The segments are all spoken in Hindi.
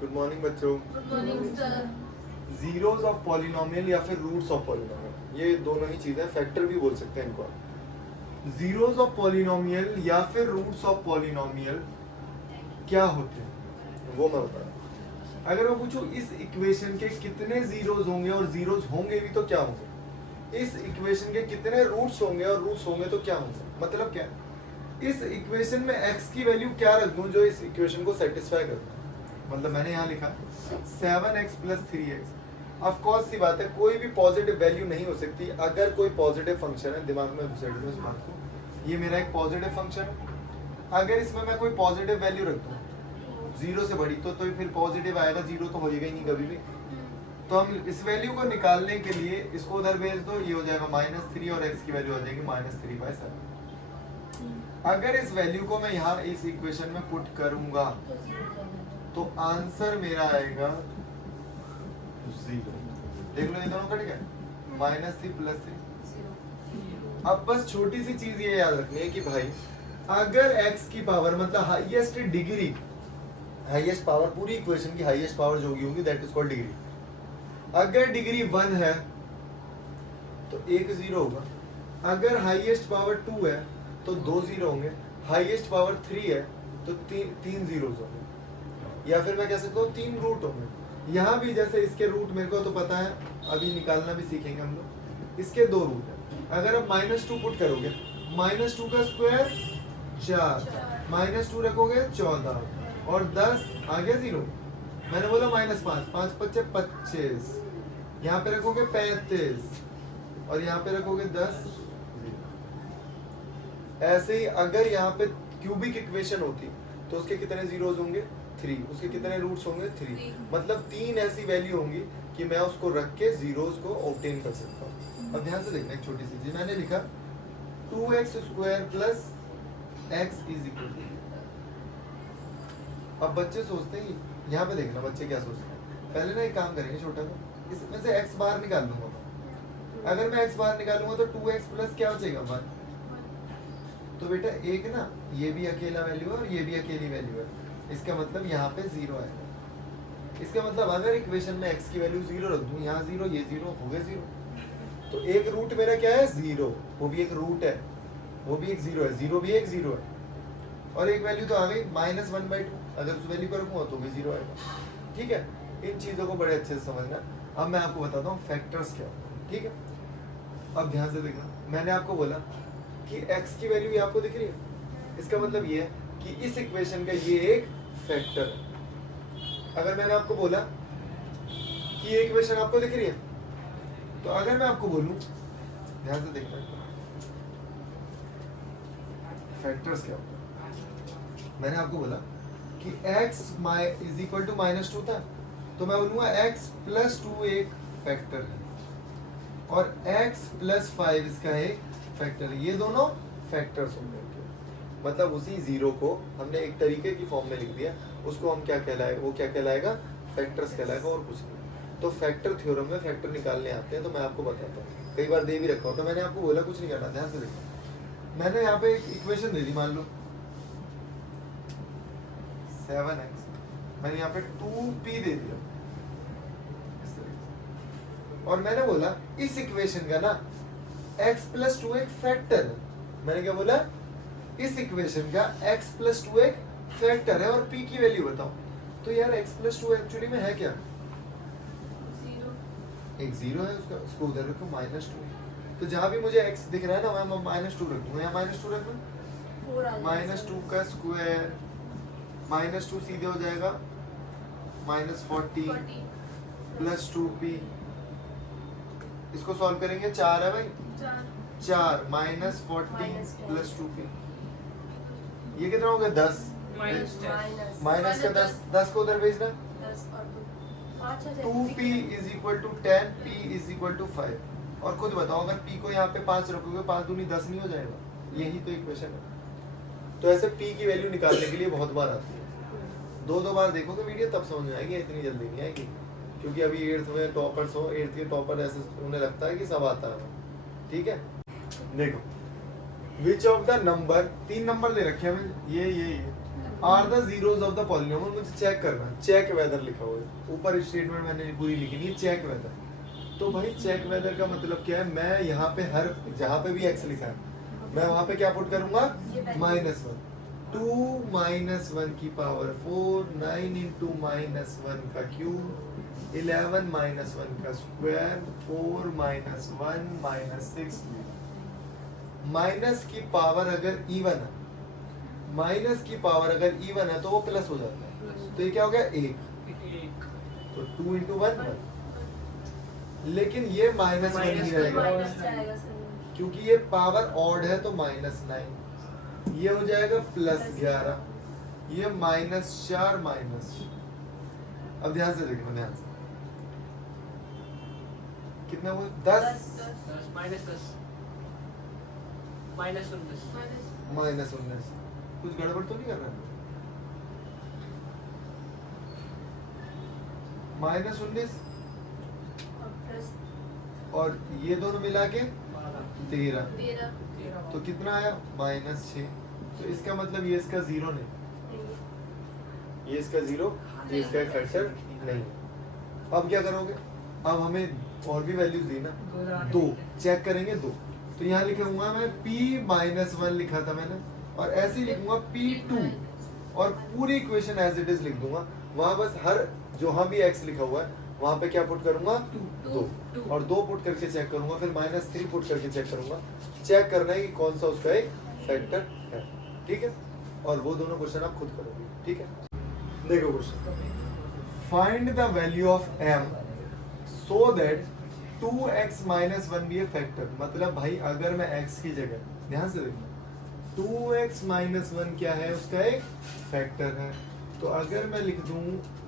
गुड मॉर्निंग बच्चों। Good morning sir. Zeros of polynomial या फिर रूट्स ऑफ पॉलिनोमियल, ये दोनों ही चीजें, फैक्टर भी बोल सकते हैं इनको। जीरोस ऑफ पॉलिनोमियल या फिर रूट्स ऑफ पॉलिनोमियल क्या होते हैं वो मैं बता रहा हूं। अगर मैं पूछूं इस इक्वेशन के कितने जीरोस होंगे और जीरोस होंगे भी तो क्या होंगे, इस इक्वेशन के कितने रूट्स होंगे और रूट्स होंगे तो क्या होंगे, मतलब क्या, इस इक्वेशन में x की वैल्यू क्या रख दूं जो इस इक्वेशन को सेटिस्फाई कर दूं। मतलब मैंने यहाँ लिखा 7x + 3x। ऑफ कोर्स सी बात है, कोई भी पॉजिटिव वैल्यू नहीं हो सकती अगर कोई पॉजिटिव फंक्शन है। दिमाग में घुसेड़ दो इस बात को, ये मेरा एक पॉजिटिव फंक्शन है। अगर इसमें मैं कोई पॉजिटिव वैल्यू रख दूं जीरो से बड़ी तो फिर पॉजिटिव आएगा, जीरो तो होएगा ही नहीं कभी भी। तो हम इस वैल्यू को निकालने के लिए इसको उधर भेज दो, ये हो जाएगा -3 और x की वैल्यू हो जाएगी -3/7। अगर इस वैल्यू को मैं यहाँ इस इक्वेशन में पुट करूंगा तो आंसर मेरा आएगा 0। देख लो ये दोनों कट गए, -3 + 3। अब बस छोटी सी चीज ये याद रखनी है कि भाई अगर x की पावर मतलब हाईएस्ट डिग्री, हाईएस्ट पावर, पूरी इक्वेशन की हाईएस्ट पावर जो होगी दैट इज कॉल्ड डिग्री। अगर डिग्री 1 है तो एक 0 होगा, अगर हाईएस्ट पावर 2 है तो 2 0 होंगे, हाईएस्ट पावर 3 है तो तीन जीरोस होंगे, या फिर मैं कह सकता हूँ 3 रूट होंगे। यहाँ भी जैसे इसके रूट मेरे को तो पता है, अभी निकालना भी सीखेंगे हम लोग। इसके 2 रूट है, अगर आप -2 पुट करोगे, -2 का स्क्वायर 4, -2 रखोगे 14 और 10 आ गया 0। मैंने बोला -5, 5 × 5 = 25, यहाँ पे रखोगे 35 और यहाँ पे रखोगे 10। ऐसे ही अगर यहाँ पे क्यूबिक इक्वेशन होती तो उसके कितने जीरोस होंगे 3, उसके कितने रूट्स होंगे 3, मतलब 3 ऐसी वैल्यू होंगी कि मैं उसको रख के जीरोस को ऑब्टेन कर सकता हूँ। अब ध्यान से देखना एक छोटी सी चीज, मैंने लिखा 2x² + x =। अब बच्चे सोचते हैं, यहाँ पे देखना बच्चे क्या सोचते हैं। पहले ना एक काम करेंगे छोटा सा, इसमें से x बाहर निकाल दूंगा मैं। अगर मैं x बाहर निकालूंगा तो 2x + क्या बचेगा 1। तो बेटा एक ना ये भी अकेला वैल्यू है और ये भी अकेली वैल्यू है, इसका मतलब यहाँ पे 0 आएगा। इसका मतलब अगर इक्वेशन में x की वैल्यू 0 रख दूं, यहाँ 0 ये 0 हो गए 0। तो एक रूट मेरा क्या है 0, वो भी एक रूट है, वो भी एक 0 है, 0 भी एक 0 है, और एक वैल्यू तो आ गई -1/2। अगर उस वैल्यू को रखूंगा तो भी 0 आएगा। ठीक है, इन चीजों को बड़े अच्छे से समझना। अब मैं आपको बताता हूँ फैक्टर्स क्या होता है। ठीक है, अब ध्यान से देखना, मैंने आपको बोला कि x की वैल्यू आपको दिख रही है, इसका मतलब ये है कि इस इक्वेशन का ये एक फैक्टर है। अगर मैंने आपको बोला कि ये इक्वेशन आपको दिख रही है, तो अगर मैं आपको बोलूं, ध्यान से देखना फैक्टर्स क्या होता है। मैंने आपको बोला कि x = -2 था, तो मैं बोलूंगा x + 2 एक फैक्टर है और x + 5 इसका एक फैक्टर है। ये दोनों फैक्टर्स होंगे, मतलब उसी 0 को हमने एक तरीके की फॉर्म में लिख दिया, उसको हम क्या कहलाएगा, वो क्या कहलाएगा, फैक्टर्स कहलाएगा और कुछ नहीं। तो फैक्टर थ्योरम में फैक्टर निकालने आते हैं, तो मैं आपको बताता हूँ, कई बार दे भी रखा हूँ। तो मैंने आपको बोला कुछ नहीं करना, ध्यान से देखो। मैंने यहाँ पे एक इक्वेशन दे दी, मान लो 7x, मैंने यहाँ पे 2p दे दिया और मैंने बोला इस इक्वेशन का ना x + 2 एक फैक्टर है। मैंने क्या बोला, इस इक्वेशन का x + 2 एक फैक्टर है और p की वैल्यू बताओ। तो यार x + 2 एक्चुअली में है क्या, 0। एक 0 है, उसको उधर रखो -2। तो जहां भी मुझे x दिख रहा है ना वहां मैं -2 रख दूंगा, यहाँ -2 रख दूं, -2 का स्क्वायर -2 सीधे हो जाएगा -40 + 2p। इसको सॉल्व करेंगे, 4 है भाई, 4 -40 + 2p, ये कितना हो गया 10, माइनस का 10 को उधर भेजना, 2p = 10, p = 5। और खुद बताओ अगर p को यहाँ पे 5 रखोगे, 5 दूनी 10 नहीं हो जाएगा, यही तो इक्वेशन है। तो ऐसे p की वैल्यू निकालने के लिए बहुत बार आती है, 2 बार देखोगे वीडियो तब समझ में आएगी, इतनी जल्दी नहीं आएगी, क्योंकि अभी 8th में टॉपर्स हो, 8th के टॉपर ऐसे उन्हें लगता है कि सब आता है। ठीक है, देखो which of the number, 3 number दे रखे हैं ये are the zeros of the polynomial, मुझे चेक करना, चेक वेदर लिखा हुआ है ऊपर, स्टेटमेंट मैंने पूरी लिखी नहीं, चेक वेदर। तो भाई चेक वेदर का मतलब क्या है, मैं यहाँ पे हर जहाँ पे भी एक्स लिखा है मैं वहाँ पे क्या पुट करूंगा, -1, 2 -1 की पावर 4, 9 इंटू -1 का क्यूब, 11 -1 का स्क्वायर, 4 -1 -6। माइनस की पावर अगर इवन है, माइनस की पावर अगर इवन है तो वो प्लस हो जाता है, तो ये क्या हो गया 1, तो 2 इंटू 1 लेकिन ये -1 ही रहेगा माइनस जाएगा सर। क्योंकि ये पावर ऑड है तो -9, ये हो जाएगा +11, ये -4 माइनस। अब ध्यान से देखना, ध्यान से कितना हुआ 10 माइनस -19, कुछ गड़बड़ तो नहीं कर रहा, -19 प्लस और ये दोनों मिला के 13, 13 तो कितना आया -6। तो इसका मतलब ये इसका जीरो नहीं, ये इसका जीरो, ये इसका एक फैक्टर नहीं। अब क्या करोगे, अब हमें और भी वैल्यूज दी ना, 2 चेक करेंगे 2, तो यहाँ लिखूंगा मैं p-1 लिखा था मैंने, और ऐसे ही लिखूंगा p2 और पूरी इक्वेशन एज इट इज लिख दूंगा, वहां बस हर जहाँ भी x लिखा हुआ है वहां पे क्या पुट करूंगा 2, और 2 पुट करके चेक करूंगा, फिर -3 पुट करके चेक करूंगा, चेक करना है कि कौन सा उसका एक फैक्टर है, ठीक है। और वो दोनों क्वेश्चन आप खुद करोगे, ठीक है। देखो question, find the value of m so that 2x - 1 be a factor। मतलब भाई अगर मैं x की जगह, ध्यान से देखना, 2x - 1 क्या है, उसका एक फैक्टर है, तो अगर मैं लिख दूं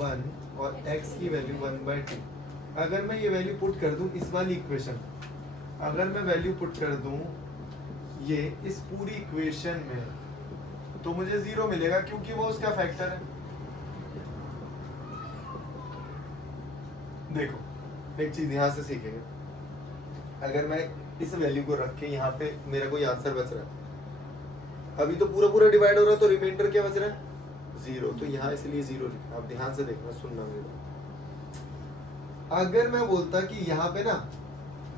1 और x की वैल्यू 1/2, अगर मैं ये वैल्यू पुट कर दूं इस वाली इक्वेशन, अगर मैं वैल्यू पुट कर दूं ये इस पूरी इक्वेशन में, तो मुझे 0 मिलेगा क्योंकि वो उसका फैक्टर है। देखो एक चीज यहाँ से सीखेंगे, अगर मैं इस वैल्यू को रख के यहाँ पे मेरा कोई आंसर बच रहा है, अभी तो पूरा पूरा डिवाइड हो रहा है, तो रिमाइंडर क्या बच रहा है 0, तो यहाँ इसलिए 0 लिखा। आप ध्यान से देखना, सुनना मेरी बात। अगर मैं बोलता कि यहाँ पे ना,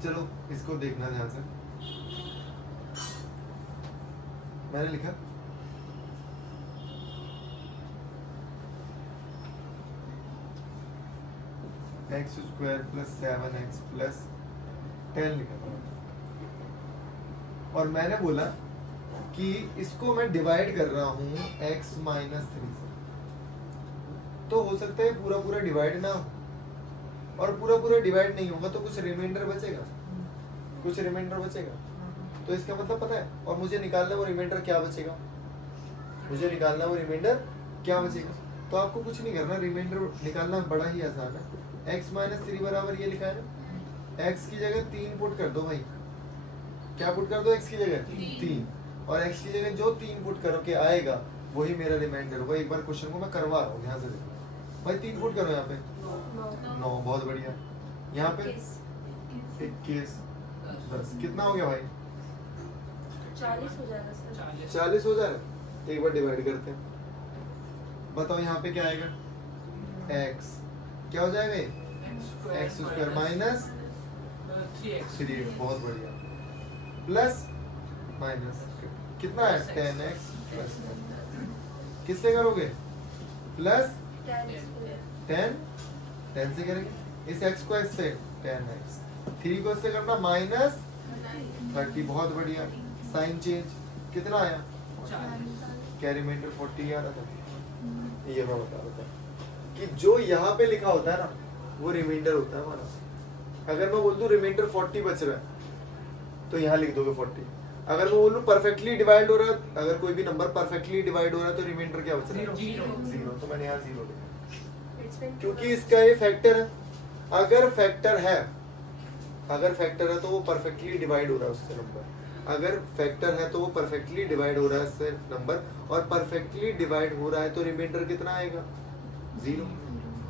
चलो इसको देखना ध्यान से, मैंने लिखा x² + 7x + 10 लिखा था, और मैंने बोला कि इसको मैं डिवाइड कर रहा हूँ x - 3 से, तो हो सकता है पूरा पूरा डिवाइड ना हो, और पूरा पूरा डिवाइड नहीं होगा तो कुछ रिमाइंडर बचेगा, कुछ रिमाइंडर बचेगा, तो इसका मतलब पता है, और मुझे निकालना वो रिमाइंडर क्या बचेगा, मुझे निकालना वो रिमाइंडर क्या बचेगा। तो आपको कुछ नहीं करना, रिमाइंडर निकालना बड़ा ही आसान है। x - 3 बराबर ये लिखा है ना, x की जगह 3 पुट कर दो भाई, क्या पुट कर दो x की जगह 3, और x की जगह जो 3 पुट करके आएगा वही मेरा रिमाइंडर होगा। एक बार क्वेश्चन को मैं करवा रहा हूँ, ध्यान से देखो भाई, 3 पुट करो यहाँ पे 9, बहुत बढ़िया, यहाँ पे 21, 10, कितना हो गया भाई 40 हो जाएगा सर। 40 हो जाए, एक बार डिवाइड करते हैं, बताओ यहाँ पे क्या आएगा, x क्या हो जाएगा, x² - 3x, बहुत बढ़िया, प्लस माइनस कितना है 10x + 10, किससे करोगे प्लस 10 से करेंगे, इस x को इससे 10x, 3 को इससे करना -30, बहुत बढ़िया, साइन चेंज कितना आया, क्या रिमाइंडर 40 आ रहा था। ये मैं बता रहा था कि जो यहाँ पे लिखा होता है ना वो रिमाइंडर होता है हमारा। अगर मैं बोल दूं रिमाइंडर 40 बच रहा है तो यहाँ लिख दोगे 40। अगर मैं बोलूं परफेक्टली डिवाइड हो रहा है, अगर कोई भी नंबर परफेक्टली डिवाइड हो रहा है तो रिमाइंडर क्या बच रहा है 0, तो मैंने यहाँ 0 लिखा क्योंकि इसका ये फैक्टर है। अगर फैक्टर है, अगर फैक्टर है तो वो परफेक्टली डिवाइड हो रहा है उससे नंबर, अगर फैक्टर है तो वो परफेक्टली डिवाइड हो रहा है इससे नंबर, और परफेक्टली डिवाइड हो रहा है तो रिमाइंडर कितना आएगा 0,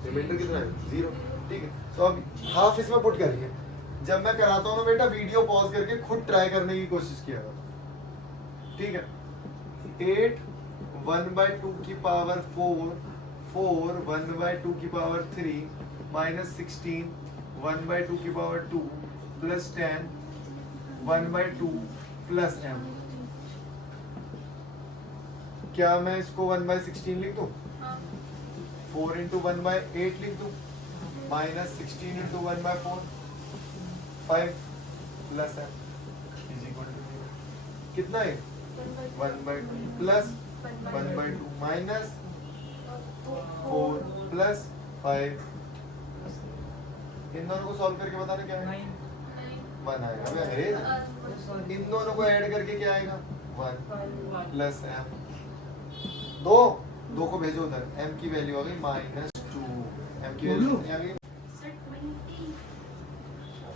रिमाइंडर कितना है 0, ठीक है। तो अब हाफ इसमें पुट करिए, जब मैं कराता हूँ ना बेटा वीडियो पॉज करके खुद ट्राई करने की कोशिश किया, ठीक है। 8 1/2 की पावर 4, 1/2 की पावर 3 माइनस 16 1/2 की पावर 2 प्लस 10 1/2 प्लस m। क्या मैं इसको 1/16 लिख दूं? 4 इंटू 1/8 लिख दूं, minus 16 into 1/4 5 plus m is equal to कितना है 1/2 प्लस 1/2 माइनस 4 प्लस 5। इन दोनों को सॉल्व करके बताना क्या है 1 आएगा। अबे अंग्रेज, इन दोनों को ऐड करके क्या आएगा 1 प्लस m। दो को भेजो उधर, m की वैल्यू आ गई -2। m की वैल्यू कितनी आ गई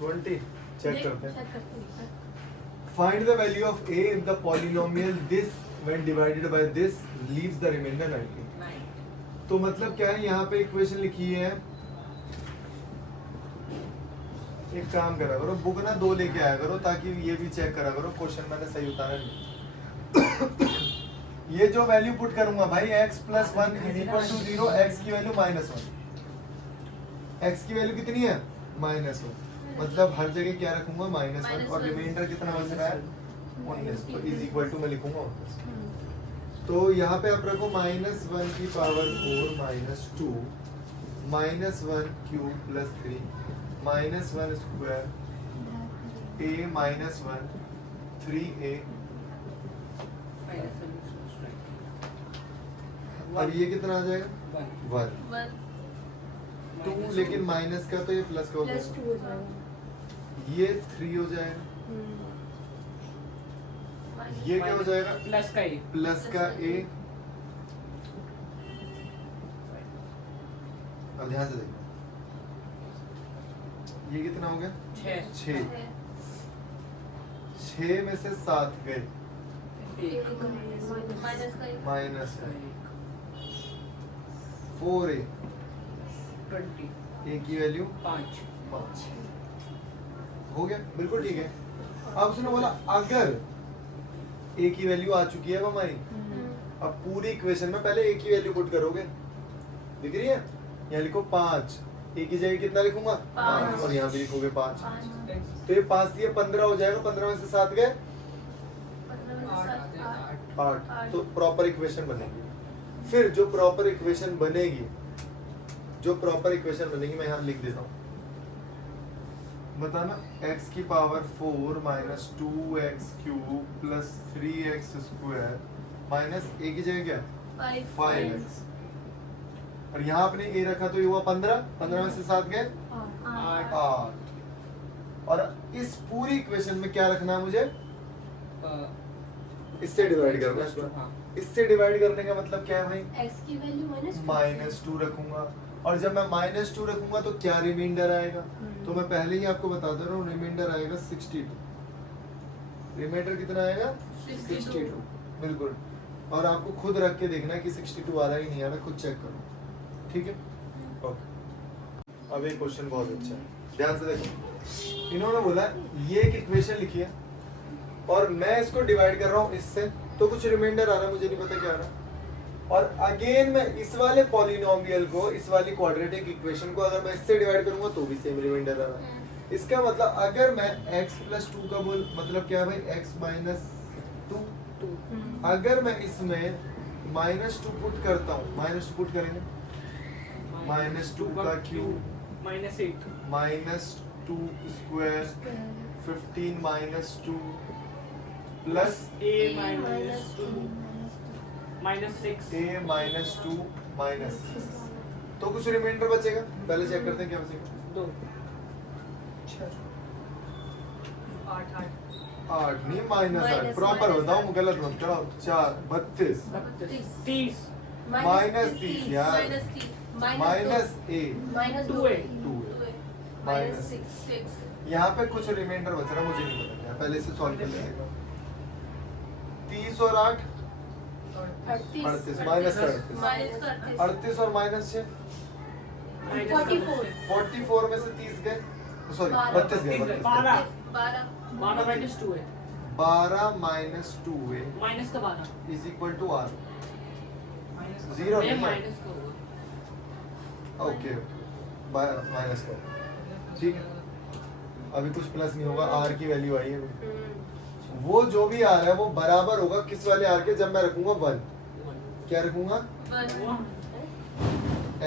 20। चेक करते हैं। Find the value of a in the polynomial this when divided by this leaves the remainder 90। तो मतलब क्या है, यहाँ पे इक्वेशन लिखी है। एक काम करा करो, बुक ना 2 लेके आया करो ताकि ये भी चेक करा करो क्वेश्चन मैंने सही उतारा नहीं। ये जो वैल्यू पुट करूंगा भाई x + 1 = 0, x की वैल्यू -1, x की वैल्यू कितनी है -1, मतलब हर जगह क्या रखूंगा -1 और रिमाइंडर कितना बच रहा है 19, तो इज इक्वल टू मैं लिखूंगा 19। तो यहाँ पे आप रखो -1 की power 4 -2 -1 cube plus 3 -1 square a -1 3a। अब ये कितना आ जाएगा 1 2, लेकिन माइनस का तो ये प्लस का हो प्लस 2 जाएगा, हो जाएगा। ये 3 हो जाएगा, ये क्या हो जाएगा प्लस का a। अब ध्यान से देखो, ये कितना हो गया 6 6 में से 7 गए माइनस 4a, 20 a की वैल्यू 5 हो गया, बिल्कुल ठीक है। अब उसने बोला अगर a की वैल्यू आ चुकी है अब हमारी, अब पूरी इक्वेशन में पहले a की वैल्यू पुट करोगे, दिख रही है, यहाँ लिखो 5, a की जगह कितना लिखूंगा 5 और यहाँ भी लिखोगे 5, तो ये 5 से 15 हो जाएगा, 15 में से 7 गए 8, तो प्रॉपर इक्वेशन बनेगी। फिर जो प्रॉपर इक्वेशन बनेगी मैं यहाँ लिख देता हूँ, बताना x की power 4 -2x cube plus 3x square minus a की जगह क्या 5x, और यहाँ आपने a रखा तो ये हुआ 15 में से 7 गए 8, और इस पूरी इक्वेशन में क्या रखना है मुझे, इससे डिवाइड करना है इसको। इससे डिवाइड करने का मतलब क्या है भाई, x की वैल्यू -2 रखूंगा, और जब मैं -2 रखूंगा तो क्या रिमाइंडर आएगा, तो मैं पहले ही आपको बता दे रहा हूँ, रिमाइंडर आएगा 62। रिमाइंडर कितना आएगा 62, बिल्कुल। और आपको खुद रख के देखना है कि 62 आ रहा है कि नहीं आ रहा, खुद चेक करो, ठीक है। ओके, अब एक क्वेश्चन बहुत अच्छा है, ध्यान से देखो। इन्होंने बोला ये एक इक्वेशन लिखी है और मैं इसको डिवाइड कर रहा हूँ इससे, तो कुछ रिमाइंडर आ रहा है, मुझे नहीं पता क्या आ रहा है, और अगेन मैं इस वाले पॉलिनोमियल को, इस वाली क्वाड्रेटिक इक्वेशन को अगर मैं इससे डिवाइड करूंगा तो भी सेम रिमाइंडर आ रहा है। इसका मतलब अगर मैं x + 2 का बोल मतलब क्या है भाई x - 2, अगर मैं इसमें -2 पुट करता हूँ, -2 पुट करेंगे, -2 का cube -2 square 15 -2 plus a -2 -6 a -2 -6, तो कुछ रिमाइंडर बचेगा, पहले चेक करते हैं क्या बचेगा। 2 8 नहीं -8, प्रॉपर बताओ, गलत मत कराओ। 4 32 30 -30 यार, -a 2 -6, यहाँ पे कुछ रिमाइंडर बच रहा, मुझे नहीं पता क्या, पहले से सॉल्व कर लेंगे। 30 और 8 38 माइनस 38 और -6 44 में से 30 गए, सॉरी 32 गए, 12 12 -2 है 12 -2 है माइनस का 12 is equal to r। Zero ये नहीं है। माइनस का होगा। ओके माइनस का, ठीक है। अभी कुछ प्लस नहीं होगा, आर की वैल्यू आई है अभी। वो जो भी आ रहा है वो बराबर होगा किस वाले आर के, जब मैं रखूंगा 1। क्या रखूंगा?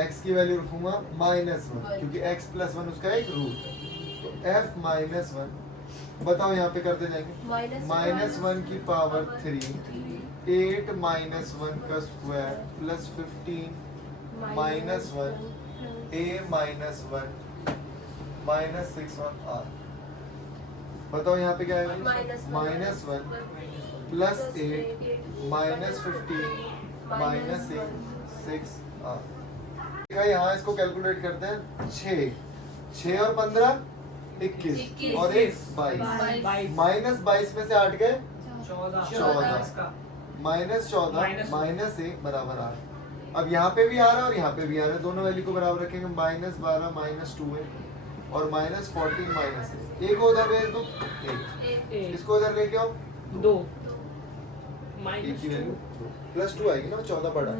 x की वैल्यू रखूंगा -1, क्योंकि x + 1 उसका एक रूट। तो f -1, बताओ यहाँ पे करते जाएंगे। -1 की पावर 3, 8 - 1 का स्क्वायर प्लस 15 -1 a -1 -6 r। बताओ यहाँ पे क्या है? -1 प्लस 8 -15 -6 r। देखा, यहाँ इसको कैलकुलेट करते हैं। 6 और 15 21 और 1 22 -22 में से 8 गए 14 -14 -1 बराबर 8। अब यहाँ पे भी आ रहा है और यहाँ पे भी आ रहा है, दोनों वैल्यू को बराबर रखेंगे। -12 -2 है और -14 -1। एक उधर भेज दो, एक इसको उधर लेके आओ, 2 एक माइनस की वैल्यू +2 आएगी ना, 14 पड़ा,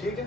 ठीक है।